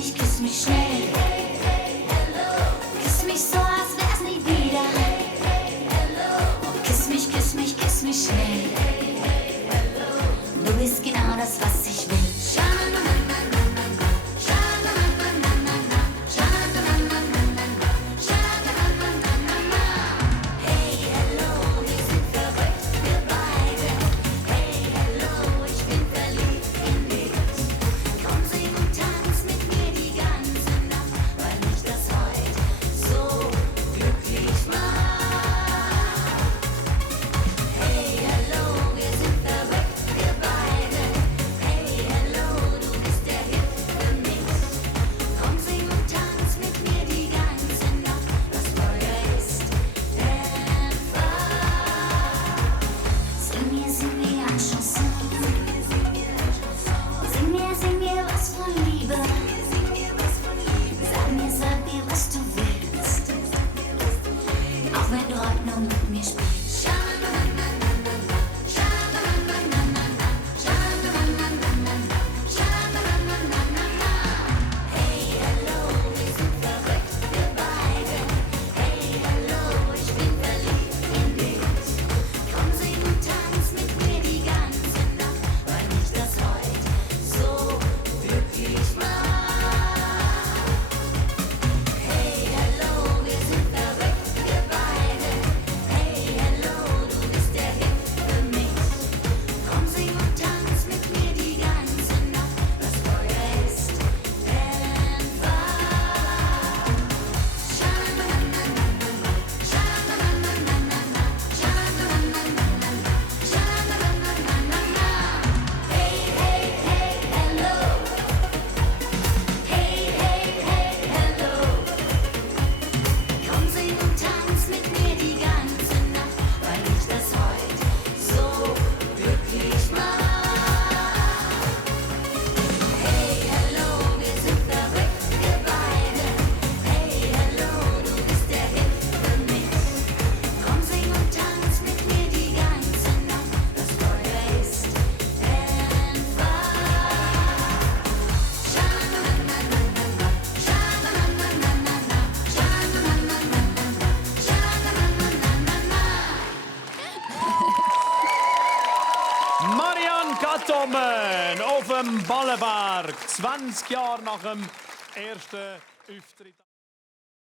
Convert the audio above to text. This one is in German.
küss mich schnell. Küss mich so, als wär's nie wieder. Küss mich schnell. Du bist genau das, was ich will. Hey, hello, wir sind verrückt, wir beide. Hey, hello, ich bin verliebt in dich. Komm, sing und tanz mit mir die ganze Nacht, weil mich das heute so glücklich macht. Hey, hello, wir sind verrückt, wir beide. Hey, hello, du bist der Hit für mich. Komm, sing und tanz mit mir die ganze Nacht, das Feuer ist entfacht. Sing mir eine Chanson. Sing mir was von Liebe. Sag mir, was du willst. Auch wenn du heute nur mit mir spielst. Hey, hello, wir sind verrückt, wir beide. Hey, hello, ich bin verliebt in dich. Komm, sing und tanz mit mir die ganze Nacht, weil mich das heute so glücklich macht. Hey, hello, wir sind verrückt, wir beide. Hey, hello, du bist der Hit für mich. Komm, sing und tanz mit mir die ganze Nacht, das Feuer ist entfacht. Hey, hey, hey, hello. Hey, hey, hey, hello. Komm, sing und tanz mit mir die ganze Nacht, weil mich das heute so glücklich macht. Hey, hello, wir sind verrückt, wir beide. Hey, hello, du bist der Hit für mich. Komm, sing und tanz mit mir die ganze Nacht, das Feuer ist entfacht. Marianne Kattomen auf dem Ballenberg, 20 Jahre nach dem ersten Auftritt.